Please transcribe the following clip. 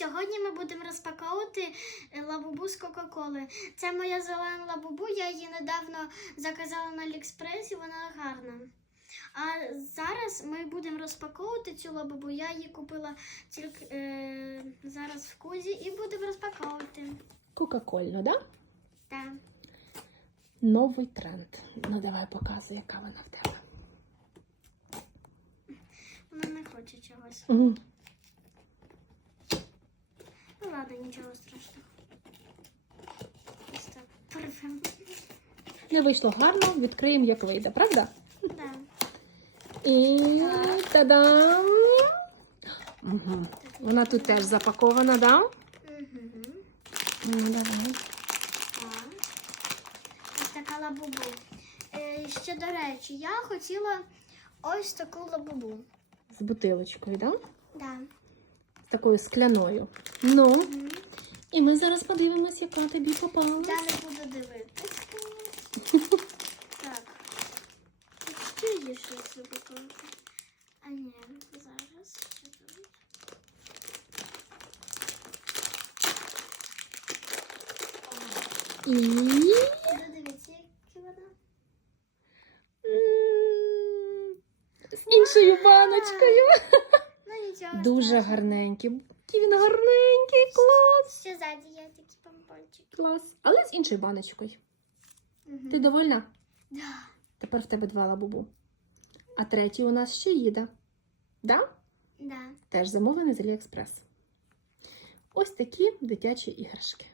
Сьогодні ми будемо розпаковувати е, лабубу з Кока-Коли. Це моя зелена лабубу, я її недавно заказала на Аліекспресі, вона гарна. А зараз ми будемо розпаковувати цю лабубу. Я її купила тільки е, зараз в кузі і будемо розпаковувати. Кока-кольну, да? Так. Новий тренд. Ну давай показуй, яка вона в тебе. Вона не хоче чогось. Угу. Ну нічого страшного. Порвемо. Не вийшло гарно, відкриємо, як вийде, правда? Да. І та-дам! Угу. Вона тут теж запакована, да? Угу. Ну, давай. Так. Ось така лабубу. Е, ще до речі, я хотіла ось таку лабубу. З бутилочкою, да? Да. Такою скляною. Ну, Угу. і ми зараз подивимось, яка тобі попалась. Я не буду дивитись. так. Ще є щось запаковане. А ні, зараз. Що тут? І вона. з іншою баночкою. Дуже гарненький. Який він гарненький, клас. Ще ззаді є такі помпончики. Клас. Але з іншою баночкою. Угу. Ти довольна? Да. Тепер в тебе два лабубу. А третій у нас ще їде. Да? Да. Теж замовлений з Аліекспрес. Ось такі дитячі іграшки.